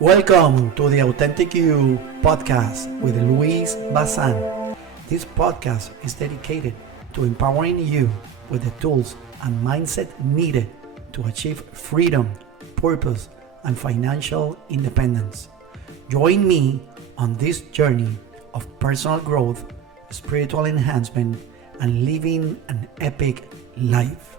Welcome to the Authentic You podcast with Louis Bazan. This podcast is dedicated to empowering you with the tools and mindset needed to achieve freedom, purpose, and financial independence. Join me on this journey of personal growth, spiritual enhancement, and living an epic life.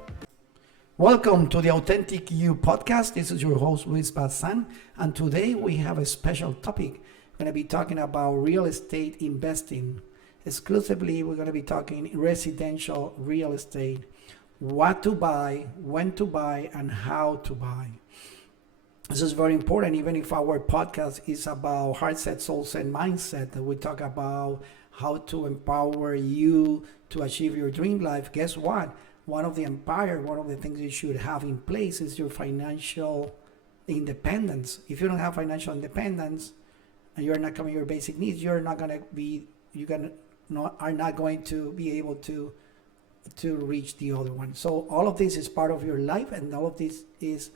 Welcome to the Authentic You podcast. This is your host, Louis Bazan, and today we have a special topic. We're going to be talking about real estate investing. Exclusively, we're going to be talking residential real estate, what to buy, when to buy, and how to buy. This is very important, even if our podcast is about heart set, soul set, mindset, that we talk about how to empower you to achieve your dream life. Guess what? One of the things you should have in place is your financial independence. If you don't have financial independence and you're not covering your basic needs, are not going to be able to reach the other one. So all of this is part of your life, and all of this is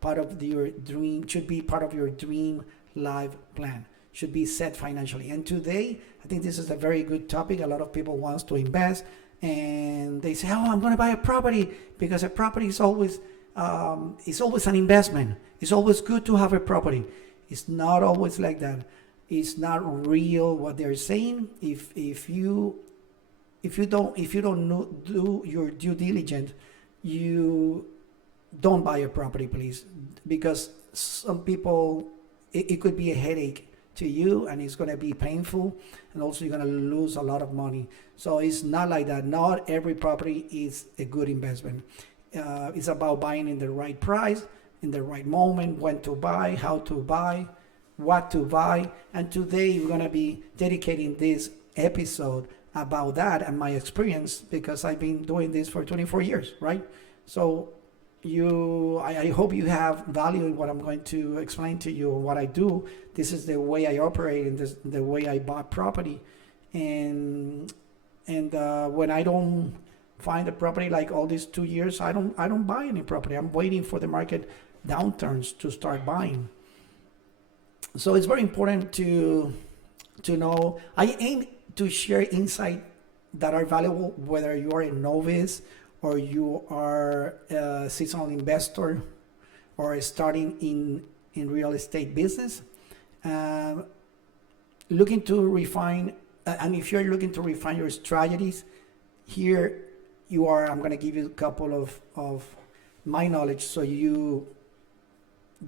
part of your dream, should be part of your dream life plan, should be set financially. And today, I think this is a very good topic. A lot of people wants to invest, and they say, "Oh, I'm going to buy a property because a property is always an investment. It's always good to have a property." It's not always like that. It's not real what they're saying. If you don't do your due diligence, you don't buy a property, please, because some people it could be a headache to you, and it's going to be painful, and also you're going to lose a lot of money. So it's not like that. Not every property is a good investment. It's about buying in the right price, in the right moment, when to buy, how to buy, what to buy. And today we're going to be dedicating this episode about that and my experience, because I've been doing this for 24 years, right? So I hope you have value in what I'm going to explain to you, what I do. This is the way I operate, and this the way I buy property. And when I don't find a property, like all these 2 years, I don't buy any property. I'm waiting for the market downturns to start buying. So it's very important to know. I aim to share insight that are valuable, whether you are a novice or you are a seasonal investor or starting in real estate business, looking to refine. And if you're looking to refine your strategies, here you are. I'm going to give you a couple of my knowledge, so you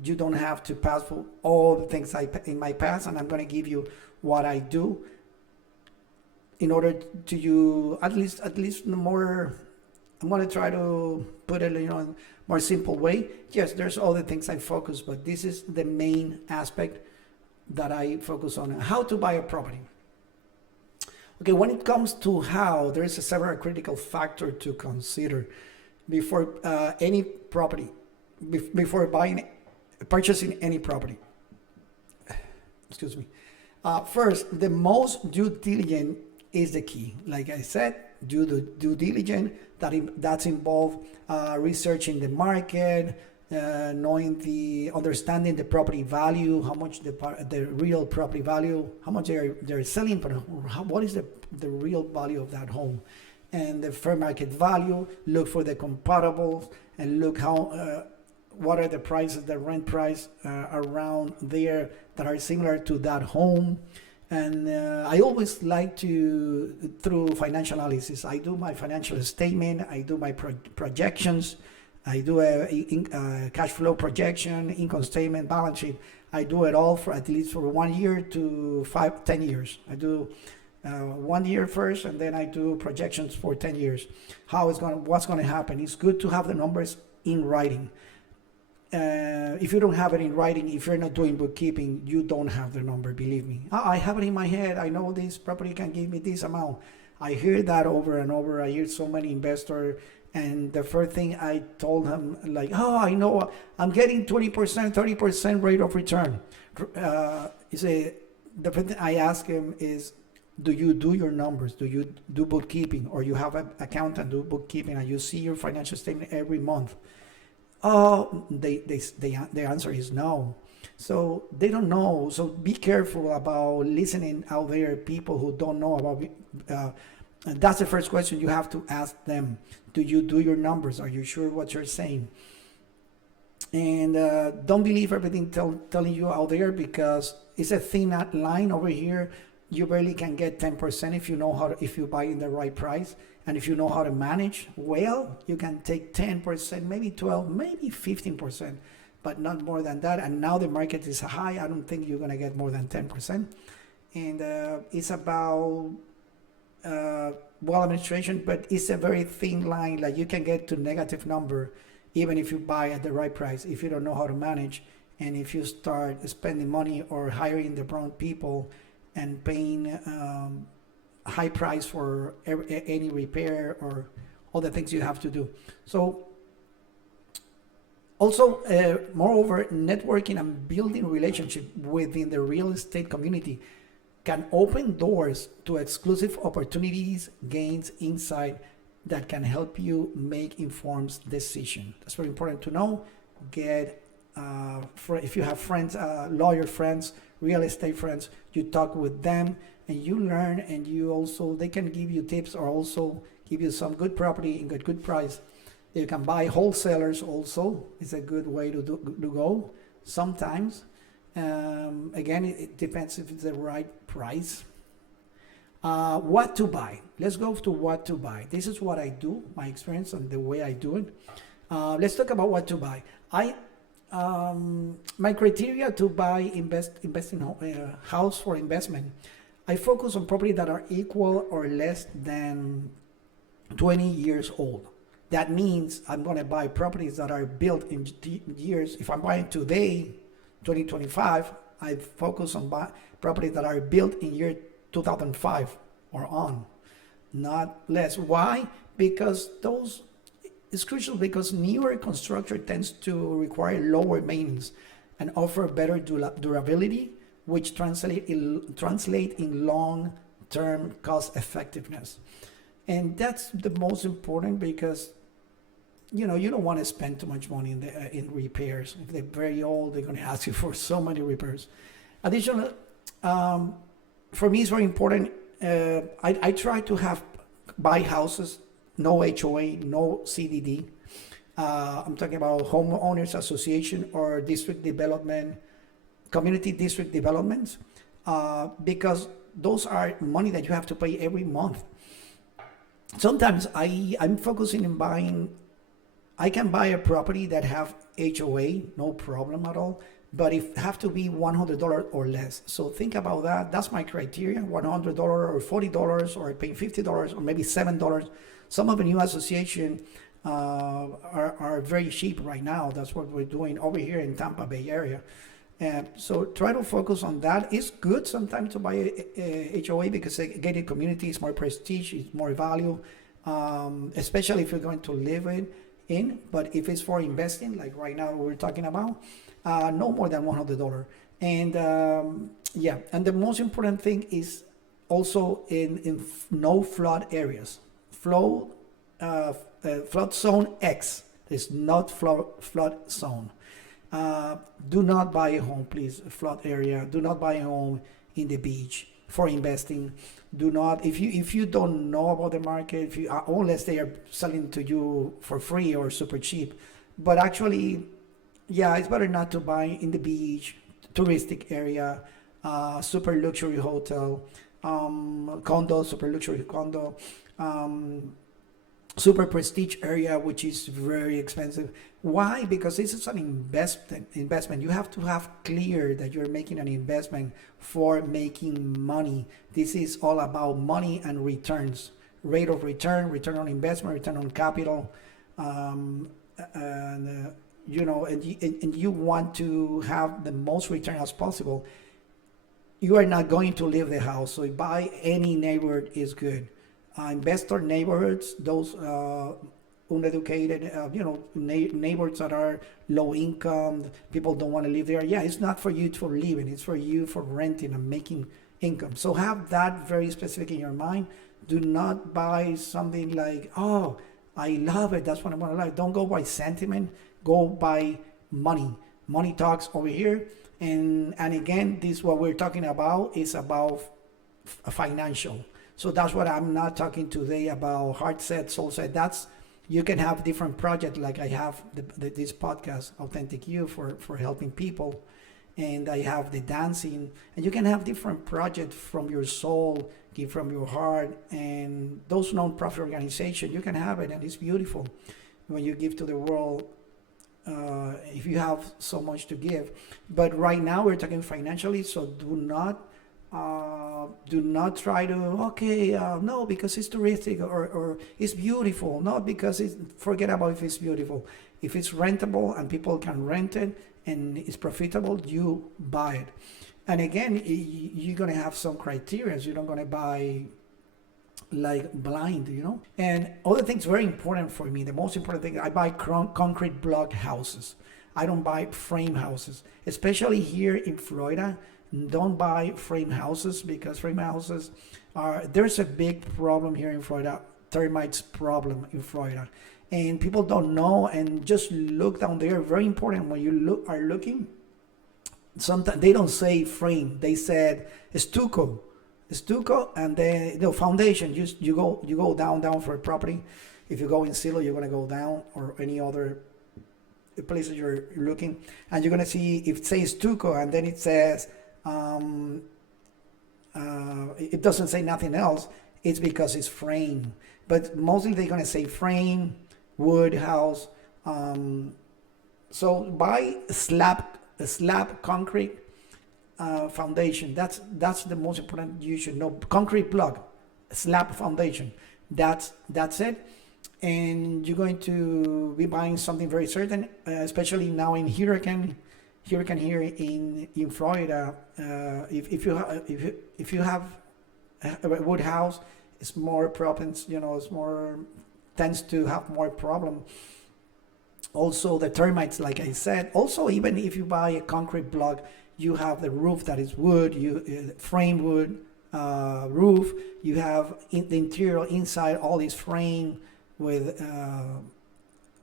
don't have to pass for all the things in my past, and I'm going to give you what I do in order to you at least more. I'm going to try to put it in a more simple way. Yes, there's other things I focus, but this is the main aspect that I focus on: how to buy a property. Okay, when it comes to how, there is a several critical factor to consider before purchasing any property. Excuse me. First, the most due diligence is the key. Like I said, due diligence that's involved researching the market, understanding the property value, how much the real property value, how much they're selling for, what is the real value of that home, and the fair market value. Look for the comparables and look what are the prices, the rent price around there that are similar to that home. And I always like to, through financial analysis, I do my financial statement, I do my projections, I do a cash flow projection, income statement, balance sheet. I do it all for at least for 1 year to 10 years. I do 1 year first, and then I do projections for 10 years. What's going to happen? It's good to have the numbers in writing. If you don't have it in writing, if you're not doing bookkeeping, you don't have the number, believe me. I have it in my head. I know this property can give me this amount. I hear that over and over. I hear so many investors, and the first thing I told them, like, I know I'm getting 20%, 30% rate of return. The first thing I ask him is, do you do your numbers? Do you do bookkeeping, or you have an accountant do bookkeeping and you see your financial statement every month? The answer is no. So they don't know. So be careful about listening out there, people who don't know about and that's the first question you have to ask them. Do you do your numbers? Are you sure what you're saying? And don't believe everything telling you out there, because it's a thin line over here. You barely can get 10% if you know how to, if you buy in the right price, and if you know how to manage well, you can take 10%, maybe 12, maybe 15%, but not more than that. And now the market is high. I don't think you're gonna get more than 10%. And it's about well administration, but it's a very thin line. Like you can get to negative number even if you buy at the right price, if you don't know how to manage, and if you start spending money or hiring the wrong people and paying high price for any repair or all the things you have to do. So also, moreover, networking and building relationship within the real estate community can open doors to exclusive opportunities, gains, insight that can help you make informed decision. That's very important to know. Get if you have friends, lawyer friends, real estate friends, you talk with them and you learn, and you also, they can give you tips or also give you some good property in good price. You can buy wholesalers also. It's a good way to go sometimes. Again, it depends if it's the right price. What to buy. Let's go to what to buy. This is what I do, my experience and the way I do it. Let's talk about what to buy. My criteria to buy invest in house for investment. I focus on property that are equal or less than 20 years old. That means I'm going to buy properties that are built in years. If I'm buying today, 2025, I focus on properties that are built in year 2005 or on, not less. Why? Because those is crucial, because newer construction tends to require lower maintenance and offer better durability, which translate in long-term cost effectiveness. And that's the most important, because you don't want to spend too much money in repairs. If they're very old, they're going to ask you for so many repairs. Additionally, for me, it's very important. I try to buy houses, no HOA, no CDD. I'm talking about homeowners association or district development, community district developments, because those are money that you have to pay every month. Sometimes I'm focusing in buying. I can buy a property that have HOA, no problem at all, but it have to be $100 or less. So think about that. That's my criteria: $100 or $40, or paying $50 or maybe $7. Some of the new association are very cheap right now. That's what we're doing over here in Tampa Bay area. So try to focus on that. It's good sometimes to buy a HOA because a gated community is more prestige, it's more value, especially if you're going to live in. But if it's for investing, like right now we're talking about, no more than $100. And and the most important thing is also in no flood areas. Flood zone X is not flood zone. Do not buy a home, please. Flood area. Do not buy a home in the beach for investing. Do not, if you don't know about the market, unless they are selling to you for free or super cheap. But actually, it's better not to buy in the beach, touristic area, super luxury hotel, condo, super luxury condo, super prestige area, which is very expensive. Why? Because this is an investment. You have to have clear that you're making an investment for making money. This is all about money and returns, rate of return, return on investment, return on capital, and you want to have the most return as possible. You are not going to leave the house, so buy any neighborhood is good. Investor neighborhoods, those uneducated, neighborhoods that are low income, people don't want to live there. It's not for you for living, it's for you for renting and making income. So have that very specific in your mind. Do not buy something like, oh, I love it, that's what I want to like. Don't go by sentiment, go by money. Money talks over here. And again, this what we're talking about is about financial. So that's what I'm not talking today about heart set, soul set. That's, you can have different projects, like I have this podcast, Authentic You, for helping people. And I have the dancing, and you can have different projects from your soul, give from your heart, and those non-profit organizations, you can have it, and it's beautiful when you give to the world, if you have so much to give. But right now we're talking financially, so do not try to, okay, no, because it's touristic, or it's beautiful, not because it's, forget about if it's beautiful. If it's rentable and people can rent it and it's profitable, you buy it. And again, you're going to have some criteria. You're not going to buy like blind, And other things very important for me, the most important thing, I buy concrete block houses. I don't buy frame houses, especially here in Florida. Don't buy frame houses, because frame houses there's a big problem here in Florida, termites problem in Florida. And people don't know, and just look down there, very important when you are looking. Sometimes they don't say frame, they said stucco, and then the foundation. You go down for a property. If you go in Silo, you're gonna go down, or any other places you're looking, and you're gonna see if it says stucco, and then it says it doesn't say nothing else. It's because it's frame, but mostly they're gonna say frame, wood house. So buy a slab concrete foundation. That's the most important. You should know concrete block, slab foundation. That's it. And you're going to be buying something very certain, especially now in hurricane here in Florida. If you have a wood house, it's more problems. It's more, tends to have more problem. Also the termites, like I said. Also, even if you buy a concrete block, you have the roof that is wood, frame wood roof. You have the interior inside, all is frame with.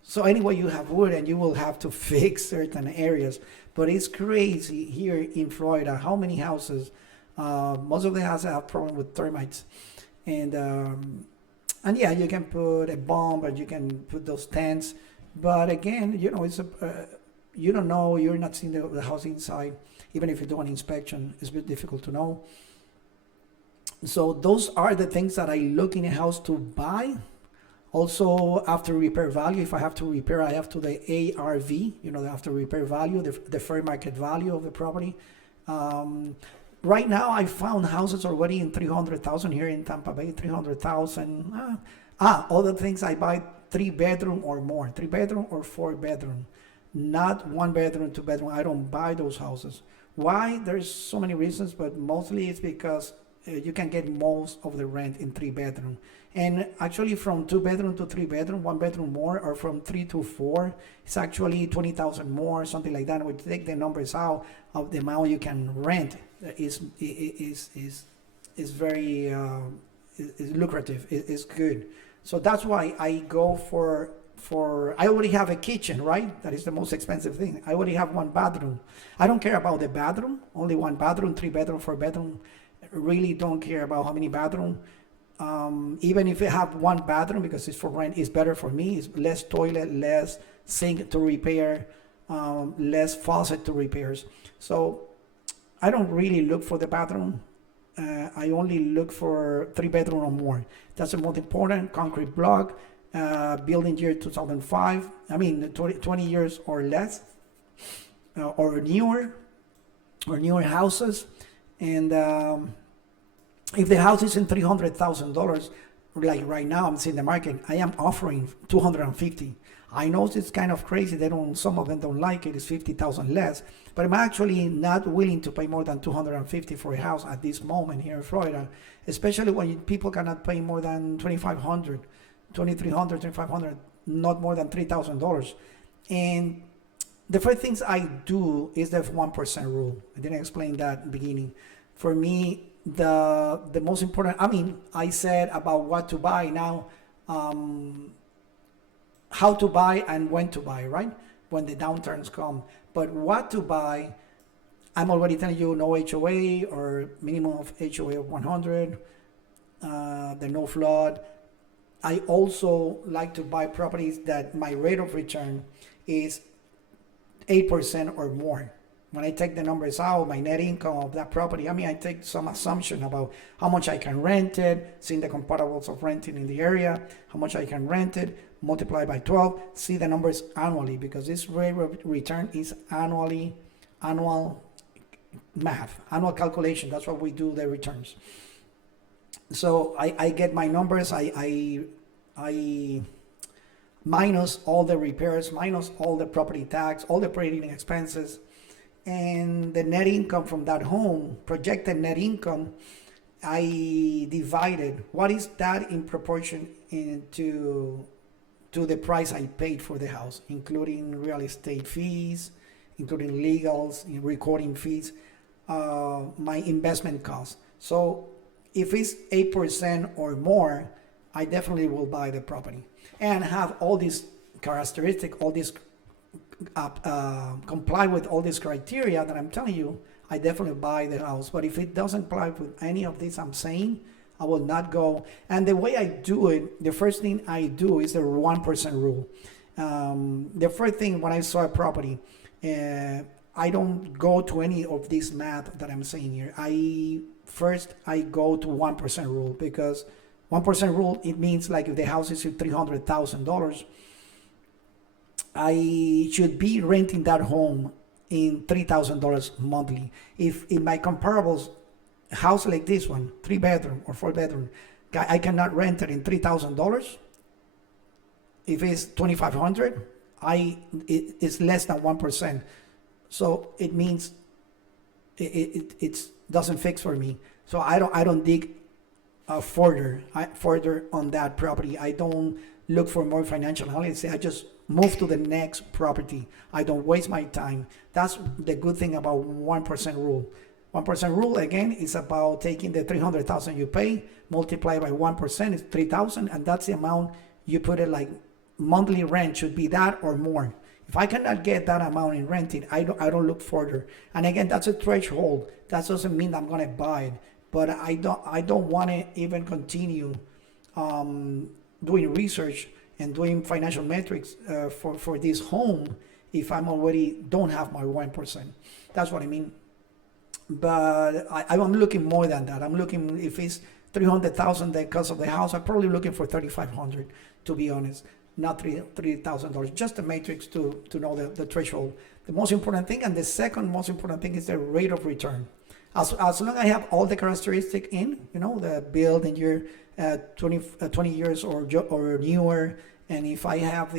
So anyway, you have wood, and you will have to fix certain areas. But it's crazy here in Florida. How many houses? Most of the houses have problem with termites, and yeah, you can put a bomb, and you can put those tents. But again, it's you don't know. You're not seeing the house inside. Even if you do an inspection, it's a bit difficult to know. So those are the things that I look in a house to buy. Also, after repair value, if I have to repair, I have to the ARV, the after repair value, the fair market value of the property. Right now, I found houses already in 300,000 here in Tampa Bay, 300,000. Other things, I buy 3-bedroom or more, 3-bedroom or 4-bedroom, not 1-bedroom, 2-bedroom. I don't buy those houses. Why? There's so many reasons, but mostly it's because you can get most of the rent in 3-bedroom. And actually, from 2-bedroom to 3-bedroom, 1-bedroom more, or from 3 to 4, it's actually 20,000 more, something like that. We take the numbers out of the amount you can rent. Is very is lucrative. It's good. So that's why I go for. I already have a kitchen, right? That is the most expensive thing. I already have 1 bathroom. I don't care about the bathroom. Only 1 bathroom, 3-bedroom, 4-bedroom. Really don't care about how many bathroom. Even if you have 1 bathroom, because it's for rent, it's better for me. It's less toilet, less sink to repair, less faucet to repairs. So I don't really look for the bathroom. I only look for 3-bedroom or more. That's the most important. Concrete block, building year 2005. I mean 20 years or less, or newer houses. And if the house is in $300,000, like right now I'm seeing the market, I am offering 250. I know it's kind of crazy. Some of them don't like it. It's 50,000 less, but I'm actually not willing to pay more than 250 for a house at this moment here in Florida, especially when people cannot pay more than 2,500, 2,300, 2,500, not more than $3,000. And the first things I do is the 1% rule. I didn't explain that in the beginning. For me, the most important, I said about what to buy. Now, how to buy and when to buy, right? When the downturns come. But what to buy, I'm already telling you no HOA or minimum of HOA of 100, the no flood. I also like to buy properties that my rate of return is 8% or more. When I take the numbers out, my net income of that property, I take some assumption about how much I can rent it, seeing the comparables of renting in the area, how much I can rent it, multiply by 12, see the numbers annually, because this rate of return is annual math, annual calculation. That's what we do, the returns. So I get my numbers, I minus all the repairs, minus all the property tax, all the operating expenses, and the net income from that home, projected net income, I divided what is that in proportion to the price I paid for the house, including real estate fees, including legals, recording fees, my investment costs. So if it's 8% or more, I definitely will buy the property and have all these characteristics, all these comply with all these criteria that I'm telling you, I definitely buy the house. But if it doesn't comply with any of these I'm saying, I will not go. And the way I do it, the first thing I do is the 1% rule. The first thing when I saw a property, I don't go to any of this math that I'm saying here. I go to 1% rule, because 1% rule, it means like if the house is $300,000, I should be renting that home in $3,000 monthly. If in my comparables house like this one, 3-bedroom or 4-bedroom, I cannot rent it in $3,000. If it's $2,500, it's less than 1%. So it means it doesn't fix for me. So I don't dig further on that property. I don't look for more financial analysis. I just move to the next property. I don't waste my time. That's the good thing about 1% rule. 1% rule, again, is about taking the $300,000 you pay, multiply by 1%, is $3,000, and that's the amount you put it like monthly rent should be that or more. If I cannot get that amount in renting, I don't look further. And again, that's a threshold. That doesn't mean I'm gonna buy it, but I don't want to even continue doing research and doing financial metrics for this home if I'm already don't have my 1%. That's what I mean. But I'm looking more than that. I'm looking, if it's $300,000 the cost of the house, I'm probably looking for $3,500, to be honest, not $3,000. Just the matrix to know the threshold. The most important thing, and the second most important thing, is the rate of return. As long as I have all the characteristics in, the build in year 20 years or newer, and if I have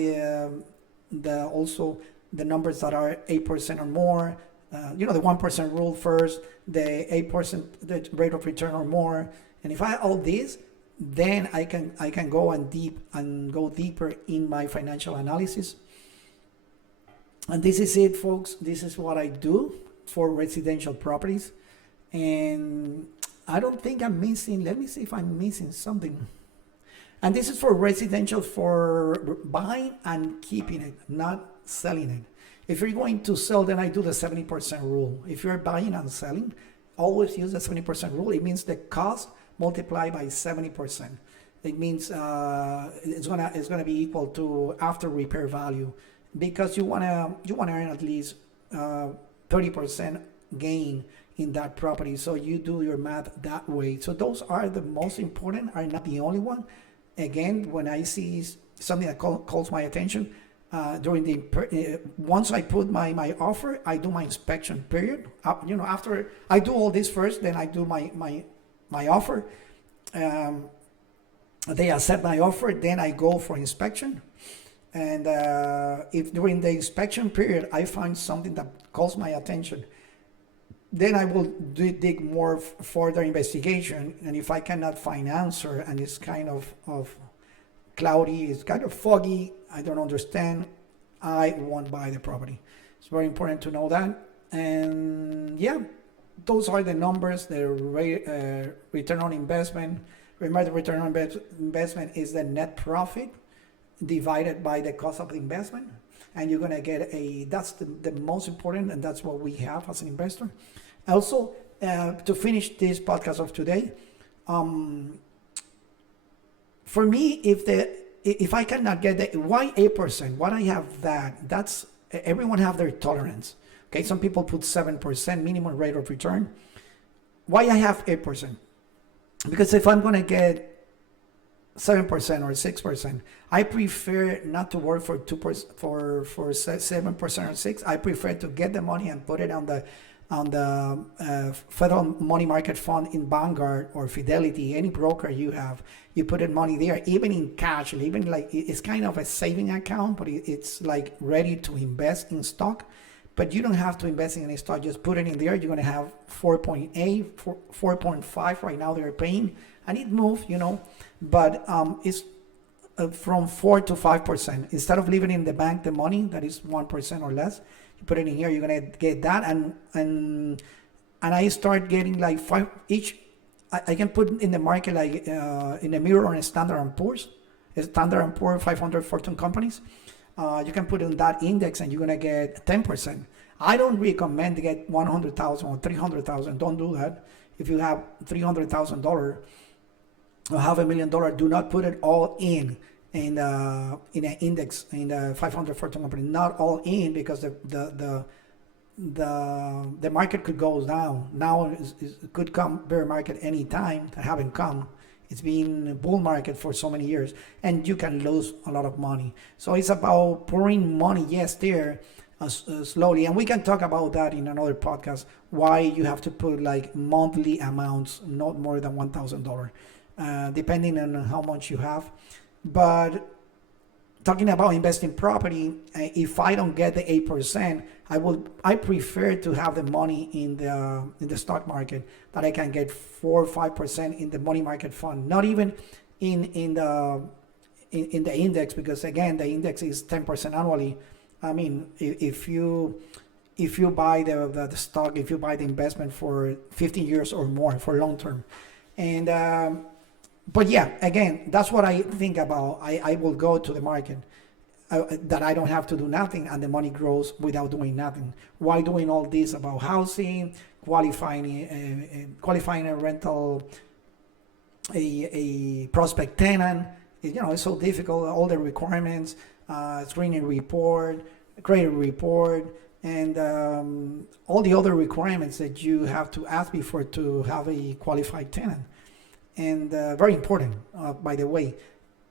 also the numbers that are 8% or more, the 1% rule first, the 8% the rate of return or more, and if I have all these, then I can go go deeper in my financial analysis. And this is it, folks. This is what I do for residential properties. And I don't think I'm missing. Let me see if I'm missing something. And this is for residential, for buying and keeping it, not selling it. If you're going to sell, then I do the 70% rule. If you're buying and selling, always use the 70% rule. It means the cost multiplied by 70%. It means it's gonna be equal to after repair value, because you wanna earn at least 30% gain in that property. So you do your math that way. So those are the most important, are not the only one. Again, when I see something that calls my attention, once I put my offer, I do my inspection period. After I do all this first, then I do my offer. They accept my offer, then I go for inspection. And if during the inspection period I find something that calls my attention, then I will dig more further investigation. And if I cannot find answer, and it's kind of cloudy, it's kind of foggy, I don't understand, I won't buy the property. It's very important to know that. And yeah, those are the numbers, the return on investment. Remember, the return on investment is the net profit divided by the cost of the investment. and you're gonna get that's the most important, and that's what we have as an investor. Also, to finish this podcast of today, for me, if I cannot get the why 8%, why I have that's everyone have their tolerance. Okay, some people put 7% minimum rate of return. Why I have 8%? Because if I'm gonna get 7% or 6%, I prefer not to work for 2% for 7% or 6. I prefer to get the money and put it on the federal money market fund in Vanguard or Fidelity, any broker you have. You put in money there, even in cash, even like it's kind of a saving account, but it's like ready to invest in stock. But you don't have to invest in any stock. Just put it in there. You're going to have 4.8, 4.5 right now they're paying, and it moves, but it's from 4 to 5%. Instead of leaving in the bank the money that is 1% or less, you put it in here. You're going to get that, and I start getting like 5 each. I can put in the market like in a mirror on a Standard & Poor's, Standard & Poor's 500 Fortune companies. You can put in that index and you're going to get 10%. I don't recommend to get 100,000 or 300,000. Don't do that. If you have $300,000 or $500,000, do not put it all in an index in the 500 Fortune company. Not all in, because the market could go down. Now it could come bear market anytime. That haven't come. It's been a bull market for so many years, and you can lose a lot of money. So it's about pouring money, yes, there, slowly. And we can talk about that in another podcast, why you have to put like monthly amounts, not more than $1,000, depending on how much you have. But talking about investing property, if I don't get the 8%, I prefer to have the money in the stock market, that I can get 4 or 5% in the money market fund, not even in the index, because again the index is 10% annually. I mean, if you buy the stock, if you buy the investment for 15 years or more for long term, and but yeah, again, that's what I think about. I will go to the market. That I don't have to do nothing, and the money grows without doing nothing. Why doing all this about housing, qualifying a rental, a prospect tenant? It's so difficult. All the requirements, screening report, credit report, and all the other requirements that you have to ask before to have a qualified tenant. And very important, by the way.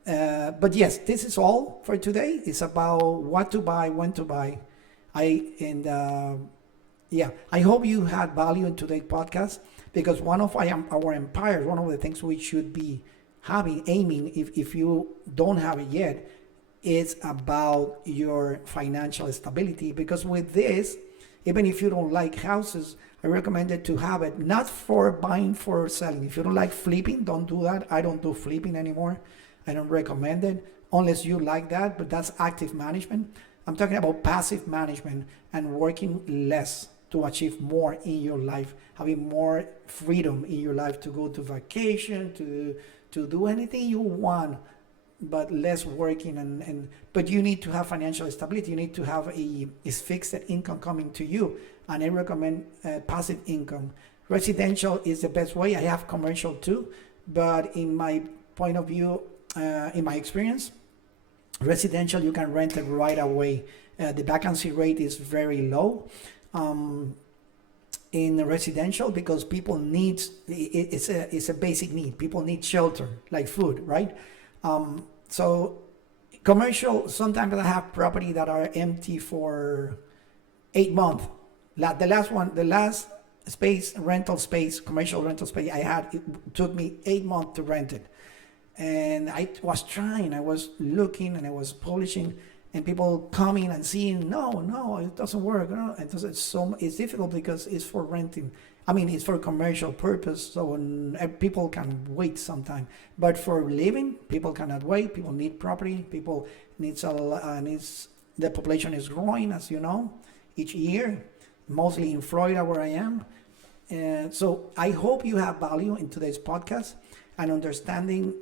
But yes, this is all for today. It's about what to buy, when to buy. I hope you had value in today's podcast, because one of our empires, one of the things we should be aiming, if you don't have it yet, is about your financial stability. Because with this, even if you don't like houses, I recommend it to have it, not for buying, for selling. If you don't like flipping, don't do that. I don't do flipping anymore. I don't recommend it unless you like that, but that's active management. I'm talking about passive management and working less to achieve more in your life, having more freedom in your life to go to vacation, to do anything you want, but less working. But you need to have financial stability. You need to have a fixed income coming to you, and I recommend passive income. Residential is the best way. I have commercial too, but in my point of view, in my experience, residential, you can rent it right away. The vacancy rate is very low in residential, because people need it's a basic need. People need shelter, like food, right? So commercial, sometimes I have property that are empty for 8 months. The last rental space, commercial rental space I had, it took me 8 months to rent it. And I was looking, and I was publishing, and people coming and seeing, no, it doesn't work. No. And it's difficult because it's for renting. I mean, it's for commercial purpose, so people can wait sometime. But for living, people cannot wait. People need property. People needs the population is growing, as you know, each year, mostly in Florida, where I am. So I hope you have value in today's podcast, and understanding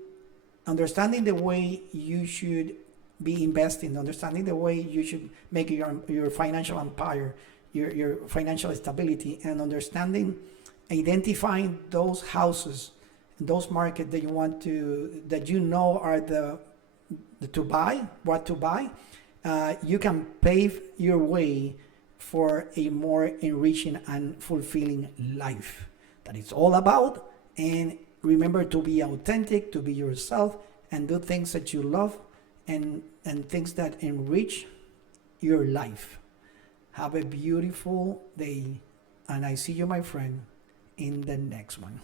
the way you should be investing, understanding the way you should make your financial empire, your financial stability, and understanding, identifying those houses, those markets that you want to, that you know are the to buy, what to buy, you can pave your way for a more enriching and fulfilling life. That it's all about. And remember to be authentic, to be yourself, and do things that you love, and things that enrich your life. Have a beautiful day, and I see you, my friend, in the next one.